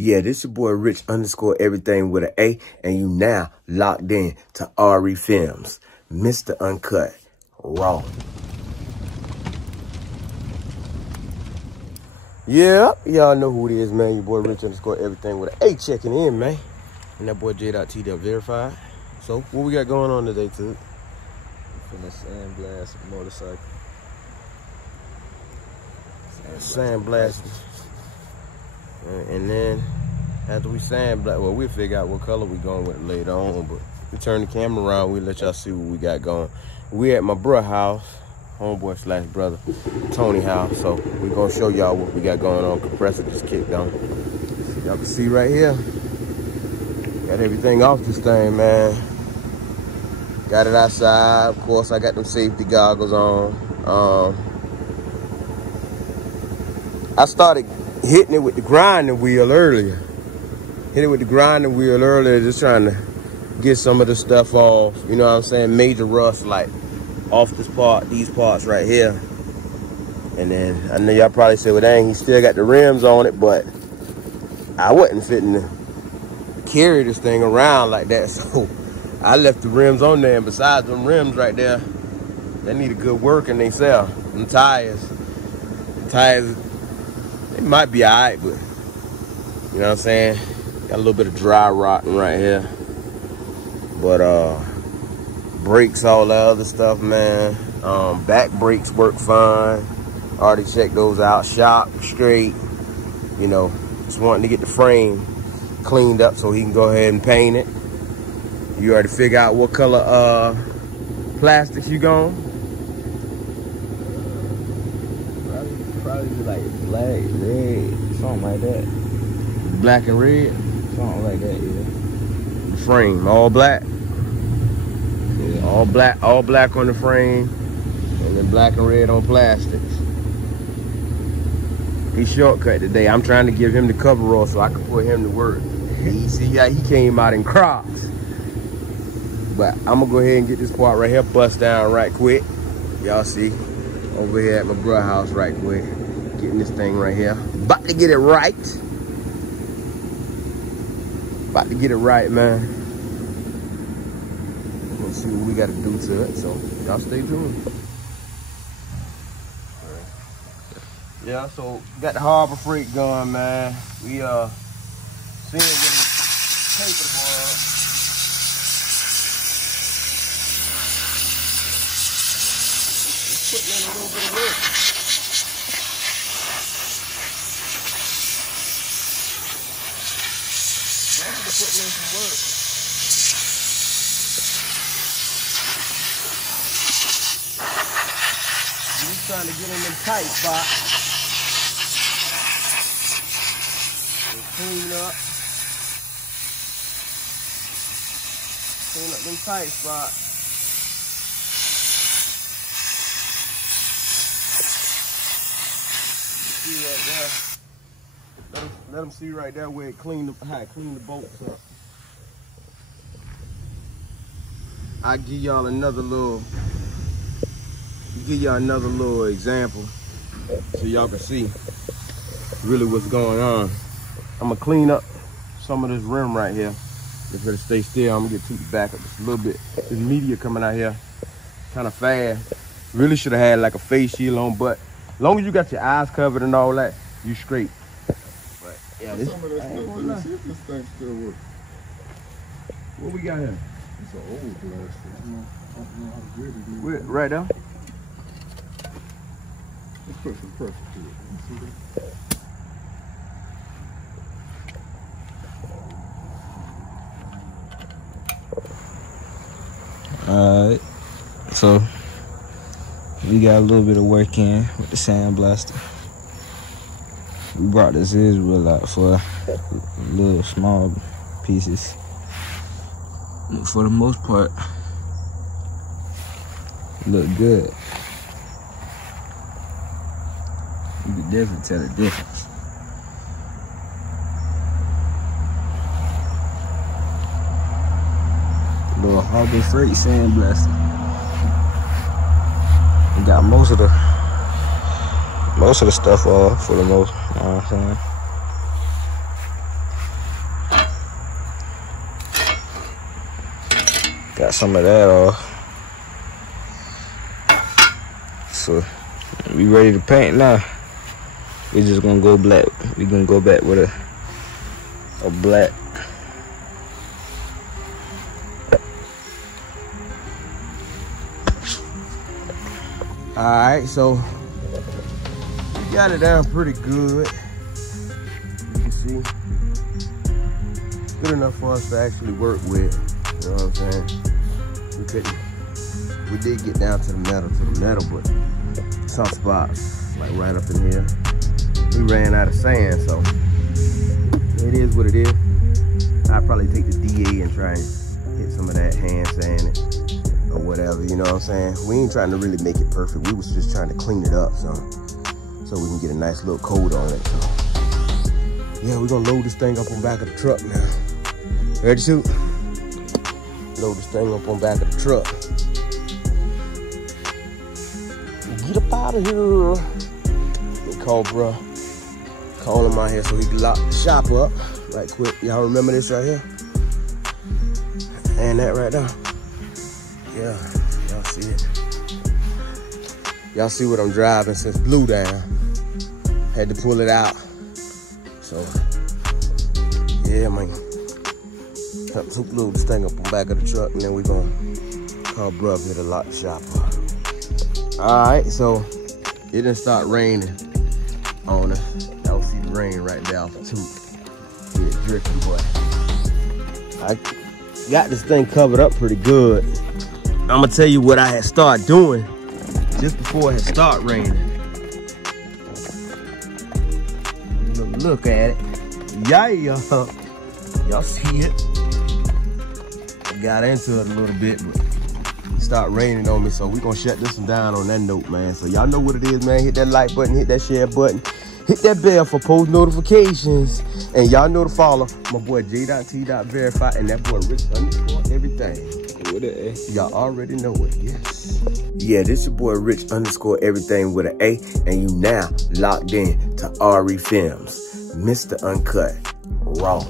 Yeah, this your boy Rich _everything with an A, and you now locked in to RE Films, Mr. Uncut, Raw. Yeah, y'all know who it is, man. Your boy Rich _everything with an A checking in, man. And that boy J.t.Verified. So, what we got going on today, Toot? Finna sandblast a motorcycle. Sandblast. And then after we sandblast, well, we'll figure out what color we going with later on. But we turn the camera around, we'll let y'all see what we got going. We at my bruh house, homeboy / brother, Tony house. So we gonna show y'all what we got going on. Compressor just kicked on. Y'all can see right here. Got everything off this thing, man. Got it outside. Of course, I got them safety goggles on. I started hitting it with the grinding wheel earlier. Just trying to get some of the stuff off. You know what I'm saying? Major rust, like off this part, these parts right here. And then I know y'all probably say, well, dang, he still got the rims on it, but I wasn't fitting to carry this thing around like that. So I left the rims on there, and besides them rims right there, they need a good work and they sell. Them tires, it might be all right, but you know what I'm saying? Got a little bit of dry rotting right here. But brakes, all that other stuff, man. Back brakes work fine. Already checked those out. Shock straight. You know, just wanting to get the frame cleaned up so he can go ahead and paint it. You already figure out what color plastics you going? Probably like black, red, something like that. Black and red? Something like that, yeah. The frame, all black? Yeah. All black on the frame, and then black and red on plastics. He shortcut today. I'm trying to give him the coverall so I can put him to work. See how he came out in Crocs. But I'm gonna go ahead and get this part right here bust down right quick. Y'all see, over here at my bruh house right quick. Getting this thing right here. About to get it right. Man. Let's see what we gotta do to it. So y'all stay tuned. Yeah, so got the Harbor Freight going, man. We seeing what it's capable of. It's putting in a little bit of work. Putting in some work. He's trying to get in them tight spots. Clean up them tight spots. See right there. Let them see right there where it clean the bolts up. I'll give y'all another little example so y'all can see really what's going on. I'm gonna clean up some of this rim right here. If it'll stay still, I'm gonna get Toot back up just a little bit. This media coming out here kind of fast. Really should have had like a face shield on, but as long as you got your eyes covered and all that, you straight. But yeah, this, some of this stuff, let's see if this thing still works. what we got here? It's an old plastic. I don't know how good it is. Right there. Let's put some pressure to it. You see that? Alright, so we got a little bit of work in with the sandblaster. We brought this Israel out for little small pieces. For the most part, look good. You can definitely tell the difference. Little Harbor Freight sandblaster. We got most of the stuff off for the most, you know what I'm saying? Got some of that off. So we ready to paint now. We just gonna go black. We gonna go back with a black. Alright, so we got it down pretty good. You can see. Good enough for us to actually work with. You know what I'm saying? We did get down to the metal, but some spots, like right up in here, we ran out of sand, so it is what it is. I'd probably take the DA and try and hit some of that hand sanding or whatever, you know what I'm saying? We ain't trying to really make it perfect. We was just trying to clean it up so we can get a nice little coat on it. So yeah, we're gonna load this thing up on back of the truck now. Ready, Toot? Load this thing up on back of the truck. Get up out of here. We call bruh. Call him out here so he can lock the shop up right quick. Y'all remember this right here? And that right there. Yeah, y'all see it. Y'all see what I'm driving since Blue down. Had to pull it out. So, yeah, man. So load this thing up on the back of the truck, and then we gonna call bruh here to lock the shop up. All right, so it done start raining on us. Y'all see the rain right there off of Toot. Yeah, dripping, boy. I got this thing covered up pretty good. I'm gonna tell you what I had started doing just before it had started raining. Look at it. Yeah, y'all see it. I got into it a little bit, but it started raining on me, so we gonna shut this one down on that note, man. So y'all know what it is, man. Hit that like button, hit that share button, hit that bell for post notifications, and y'all know to follow my boy J.t.Verified and that boy Rich _ everything. With an A. Y'all already know it, yes. Yeah, this your boy Rich _ everything with an A, and you now locked in to RE Films, Mr. Uncut Raw.